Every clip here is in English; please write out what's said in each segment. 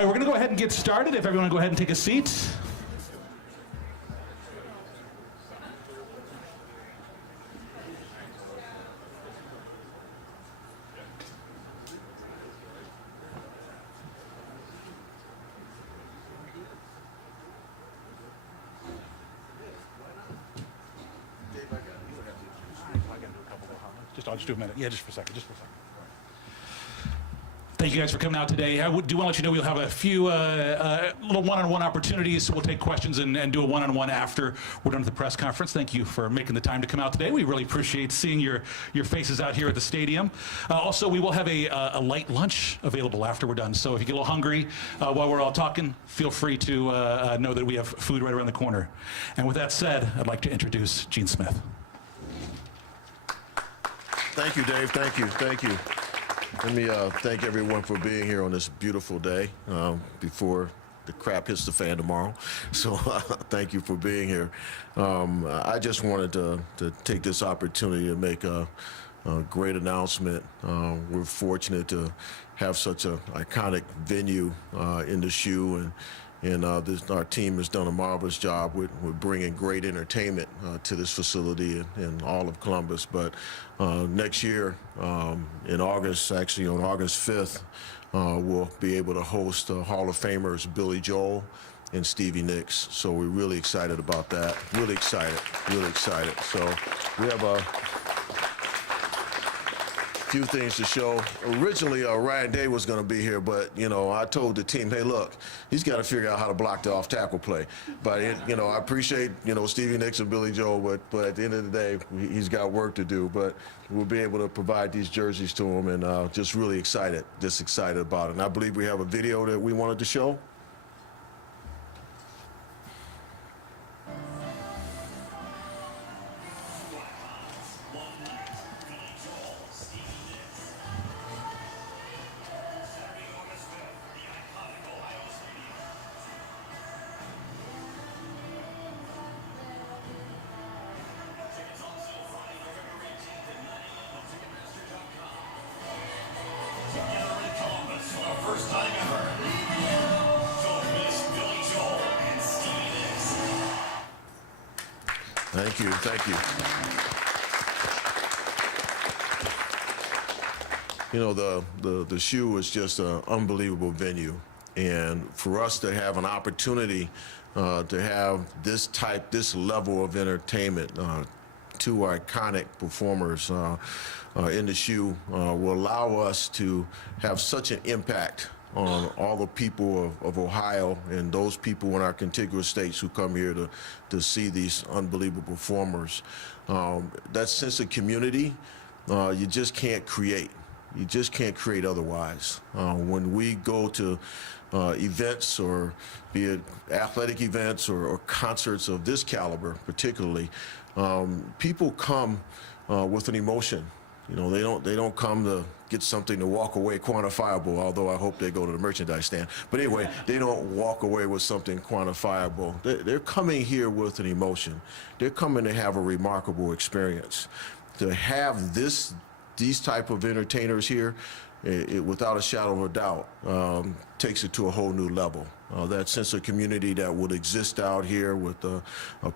right, we're going to go ahead and get started. If everyone will go ahead and take a seat. I'll just do a minute. Yeah, just for a second. Thank you guys for coming out today. I do want to let you know we'll have a few little one-on-one opportunities. So we'll take questions and do a one-on-one after we're done with the press conference. Thank you for making the time to come out today. We really appreciate seeing your faces out here at the stadium. Also, we will have a light lunch available after we're done. So if you get a little hungry while we're all talking, feel free to know that we have food right around the corner. And with that said, I'd like to introduce Gene Smith. Thank you, Dave. Thank you. Let me thank everyone for being here on this beautiful day before the crap hits the fan tomorrow. So thank you for being here. I just wanted to take this opportunity to make a great announcement. We're fortunate to have such an iconic venue in the Shoe, and our team has done a marvelous job with bringing great entertainment to this facility in all of Columbus. But next year, in August, actually on August 5th, we'll be able to host Hall of Famers Billy Joel and Stevie Nicks. So we're really excited about that. Really excited. So we have a few things to show. Originally, Ryan Day was going to be here, but, I told the team, hey, look, he's got to figure out how to block the off-tackle play. But, I appreciate, Stevie Nicks and Billy Joel, but at the end of the day, he's got work to do. But we'll be able to provide these jerseys to him, and just really excited about it. And I believe we have a video that we wanted to show. Thank you. The Shoe is just an unbelievable venue, and for us to have an opportunity to have this level of entertainment, two iconic performers in the Shoe will allow us to have such an impact on all the people of Ohio and those people in our contiguous states who come here to see these unbelievable performers. That sense of community, you just can't create. You just can't create otherwise. When we go to events, or be it athletic events or concerts of this caliber particularly, people come with an emotion. They don't come to get something to walk away quantifiable, although I hope they go to the merchandise stand. But anyway, they don't walk away with something quantifiable. They're coming here with an emotion. They're coming to have a remarkable experience. To have these type of entertainers here, it without a shadow of a doubt, takes it to a whole new level. That sense of community that would exist out here with a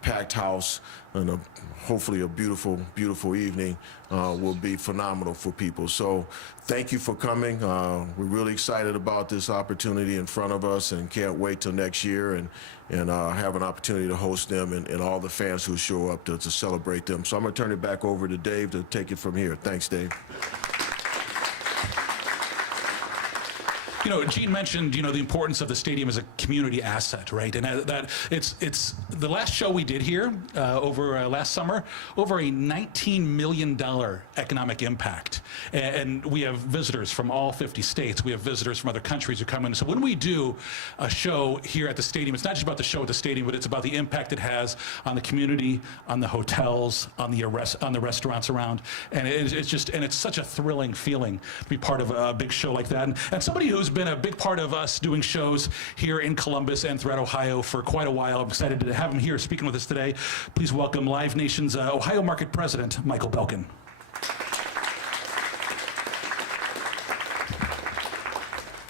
packed house and hopefully a beautiful, beautiful evening will be phenomenal for people. So thank you for coming. We're really excited about this opportunity in front of us and can't wait till next year and have an opportunity to host them and all the fans who show up to celebrate them. So I'm going to turn it back over to Dave to take it from here. Thanks, Dave. Gene mentioned, the importance of the stadium as a community asset, right? And that it's the last show we did here over last summer, over a $19 million economic impact. And we have visitors from all 50 states. We have visitors from other countries who come in. So when we do a show here at the stadium, it's not just about the show at the stadium, but it's about the impact it has on the community, on the hotels, on the restaurants around. And it's such a thrilling feeling to be part of a big show like that. And somebody who's been a big part of us doing shows here in Columbus and throughout Ohio for quite a while. I'm excited to have him here speaking with us today. Please welcome Live Nation's Ohio Market President, Michael Belkin.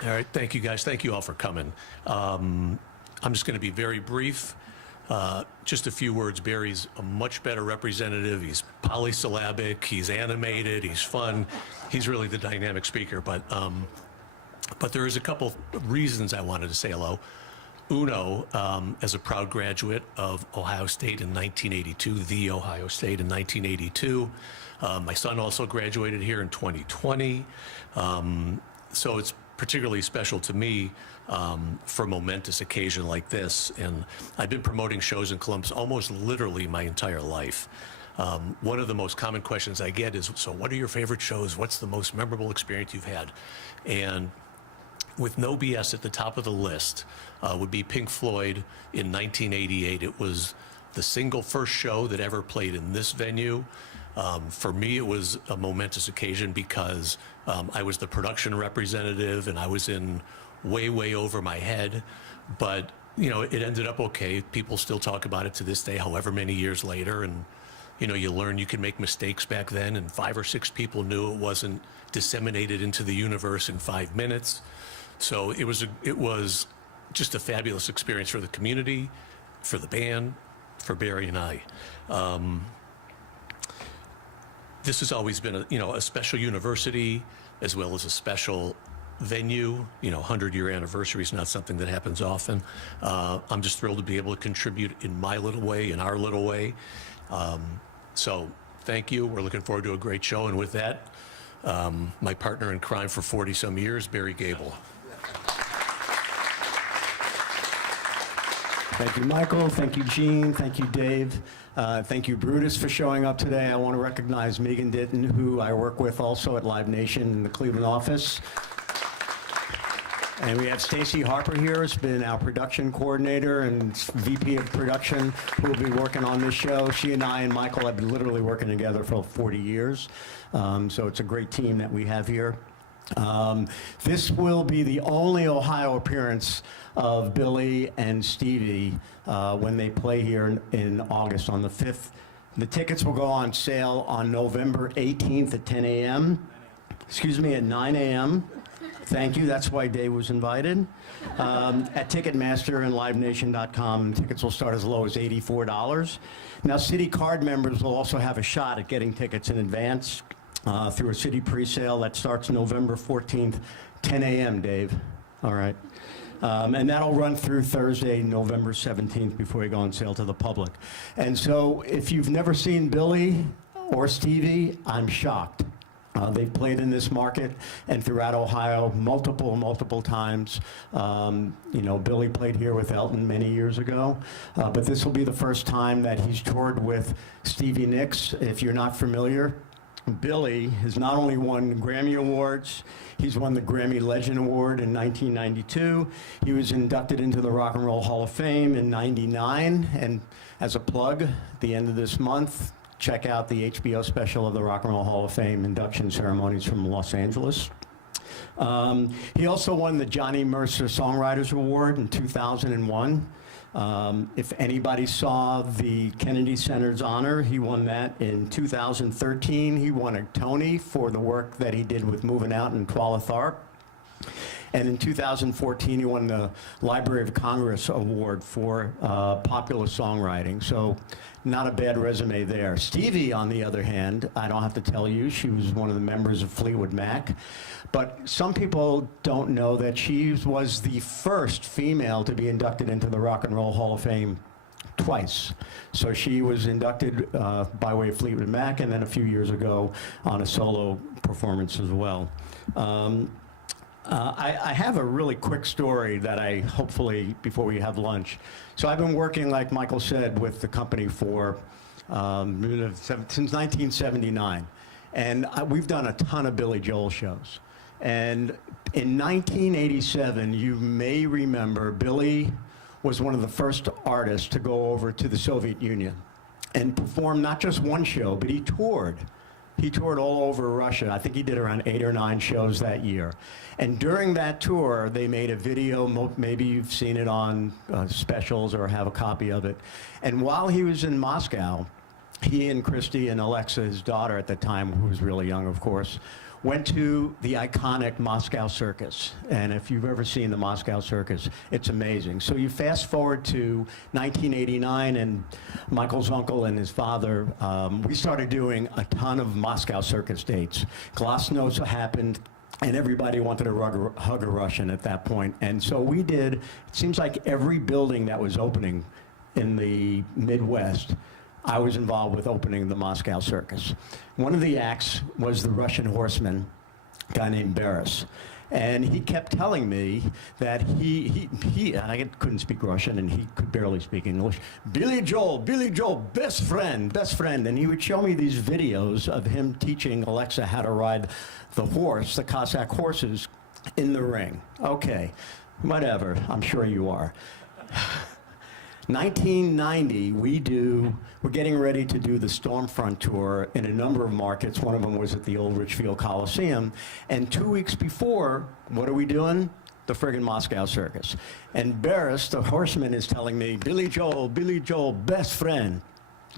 All right, thank you guys. Thank you all for coming. I'm just going to be very brief. Just a few words. Barry's a much better representative. He's polysyllabic. He's animated. He's fun. He's really the dynamic speaker. But there is a couple reasons I wanted to say hello. Uno, as a proud graduate of Ohio State in 1982, the Ohio State in 1982. My son also graduated here in 2020. So it's particularly special to me for a momentous occasion like this. And I've been promoting shows in Columbus almost literally my entire life. One of the most common questions I get is, so what are your favorite shows? What's the most memorable experience you've had? And with no BS, at the top of the list would be Pink Floyd in 1988. It was the single first show that ever played in this venue. For me, it was a momentous occasion because I was the production representative and I was in way, way over my head. But, you know, it ended up okay. People still talk about it to this day, however many years later. And, you know, you learn you can make mistakes back then, and 5 or 6 people knew it wasn't disseminated into the universe in 5 minutes. So it was just a fabulous experience for the community, for the band, for Barry and I. This has always been a special university as well as a special venue. 100-year anniversary is not something that happens often. I'm just thrilled to be able to contribute in my little way, in our little way. So thank you. We're looking forward to a great show. And with that, my partner in crime for 40-some years, Barry Gable. Thank you, Michael. Thank you, Gene. Thank you, Dave. Thank you, Brutus, for showing up today. I want to recognize Megan Ditton, who I work with also at Live Nation in the Cleveland office. And we have Stacy Harper here, who's been our production coordinator and VP of production, who will be working on this show. She and I and Michael have been literally working together for 40 years. So it's a great team that we have here. This will be the only Ohio appearance of Billy and Stevie when they play here in August on the 5th. The tickets will go on sale on November 18th at 10 a.m. Excuse me, at 9 a.m. Thank you. That's why Dave was invited. At Ticketmaster and LiveNation.com, tickets will start as low as $84. Now, City Card members will also have a shot at getting tickets in advance through a City presale that starts November 14th, 10 a.m., Dave. All right. And that'll run through Thursday, November 17th, before we go on sale to the public. And so if you've never seen Billy or Stevie, I'm shocked. They've played in this market and throughout Ohio multiple times. Billy played here with Elton many years ago, but this will be the first time that he's toured with Stevie Nicks. If you're not familiar, Billy has not only won Grammy Awards, he's won the Grammy Legend Award in 1992. He was inducted into the Rock and Roll Hall of Fame in '99. And as a plug, at the end of this month, check out the HBO special of the Rock and Roll Hall of Fame induction ceremonies from Los Angeles. He also won the Johnny Mercer Songwriters Award in 2001. If anybody saw the Kennedy Center's honor, he won that in 2013. He won a Tony for the work that he did with Moving Out and Twala Tharp. And in 2014, he won the Library of Congress Award for popular songwriting. So not a bad resume there. Stevie, on the other hand, I don't have to tell you, she was one of the members of Fleetwood Mac. But some people don't know that she was the first female to be inducted into the Rock and Roll Hall of Fame twice. So she was inducted by way of Fleetwood Mac, and then a few years ago on a solo performance as well. I have a really quick story that I hopefully, before we have lunch. So I've been working, like Michael said, with the company for since 1979. And we've done a ton of Billy Joel shows. And in 1987, you may remember, Billy was one of the first artists to go over to the Soviet Union and perform not just one show, but he toured. He toured all over Russia. I think he did around 8 or 9 shows that year. And during that tour, they made a video, maybe you've seen it on specials or have a copy of it. And while he was in Moscow, he and Christy and Alexa, his daughter at the time, who was really young, of course, went to the iconic Moscow Circus. And if you've ever seen the Moscow Circus, it's amazing. So you fast forward to 1989, and Michael's uncle and his father, we started doing a ton of Moscow Circus dates. Glasnost happened, and everybody wanted to hug a Russian at that point. And so we did, it seems like every building that was opening in the Midwest, I was involved with opening the Moscow Circus. One of the acts was the Russian horseman, a guy named Boris. And he kept telling me that I couldn't speak Russian and he could barely speak English. Billy Joel, best friend. And he would show me these videos of him teaching Alexa how to ride the horse, the Cossack horses, in the ring. Okay, whatever, I'm sure you are. 1990, we're getting ready to do the Stormfront tour in a number of markets. One of them was at the old Richfield Coliseum. And 2 weeks before, what are we doing? The friggin' Moscow Circus. And Boris, the horseman, is telling me, Billy Joel, best friend.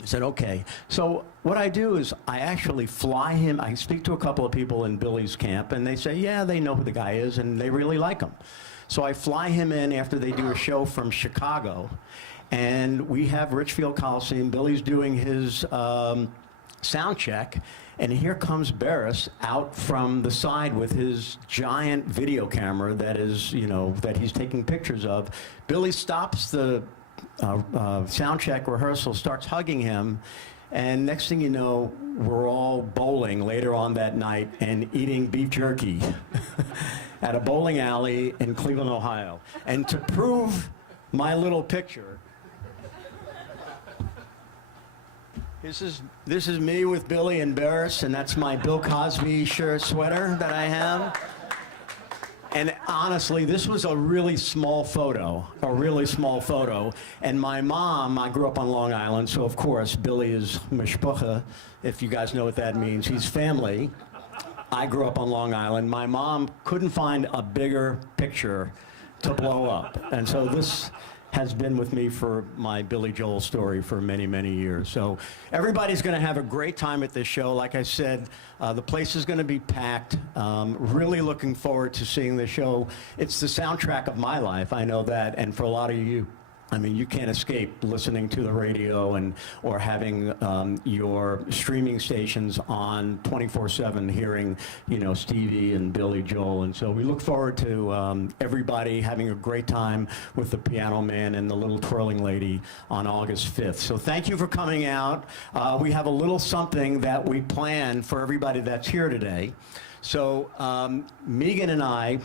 I said, okay. So what I do is I actually fly him. I speak to a couple of people in Billy's camp, and they say, yeah, they know who the guy is, and they really like him. So I fly him in after they do a show from Chicago, and we have Richfield Coliseum. Billy's doing his sound check, and here comes Boris out from the side with his giant video camera that is, that he's taking pictures of. Billy stops the sound check rehearsal, starts hugging him, and next thing you know, we're all bowling later on that night and eating beef jerky at a bowling alley in Cleveland, Ohio. And to prove my little picture, this is me with Billy and Boris, and that's my Bill Cosby sweater that I have. And honestly, this was a really small photo. And my mom, I grew up on Long Island, so of course, Billy is mishpucha, if you guys know what that means. He's family. I grew up on Long Island. My mom couldn't find a bigger picture to blow up. And so this has been with me for my Billy Joel story for many, many years. So everybody's going to have a great time at this show. Like I said, the place is going to be packed. Really looking forward to seeing the show. It's the soundtrack of my life, I know that, and for a lot of you, I mean, you can't escape listening to the radio or having your streaming stations on 24/7, hearing, Stevie and Billy Joel. And so we look forward to everybody having a great time with the Piano Man and the Little Twirling Lady on August 5th. So thank you for coming out. We have a little something that we planned for everybody that's here today. So Megan and I,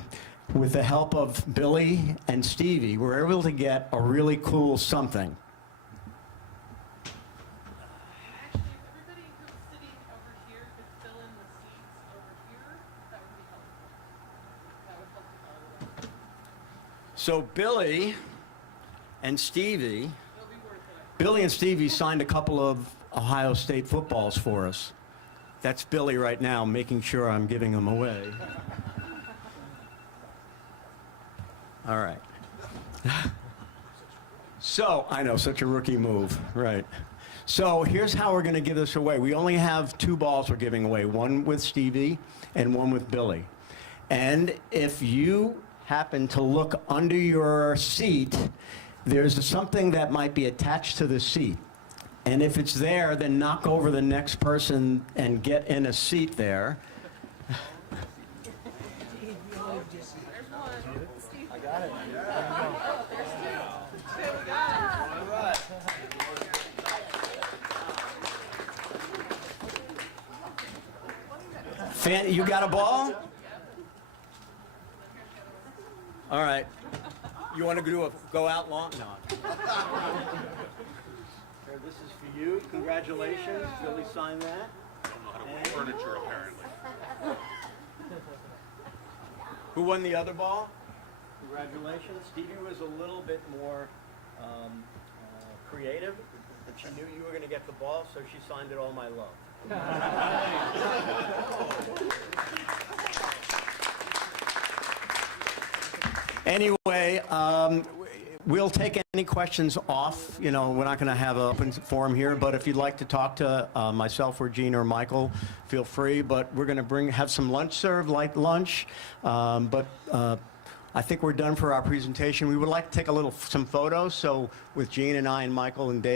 with the help of Billy and Stevie, we're able to get a really cool something. Actually, if everybody who's sitting over here could fill in the seats over here, that would be helpful. That would help with all of that. So Billy and Stevie, It'll be worth it. Billy and Stevie signed a couple of Ohio State footballs for us. That's Billy right now, making sure I'm giving them away. All right. So, I know, such a rookie move, right. So here's how we're going to give this away. We only have 2 balls we're giving away, one with Stevie and one with Billy. And if you happen to look under your seat, there's something that might be attached to the seat. And if it's there, then knock over the next person and get in a seat there. You got a ball? All right. You want to go out long? No. Here, this is for you. Congratulations. Billy signed that. I don't know how to work furniture, apparently. Who won the other ball? Congratulations. Stevie was a little bit more creative, but she knew you were going to get the ball, so she signed it All My Love. Anyway, We'll take any questions off. You know, we're not going to have an open forum here, but if you'd like to talk to myself or Gene or Michael, feel free. But we're going to have some lunch served, light lunch. I think we're done for our presentation. We would like to take some photos. So with Gene and I and Michael and Dave.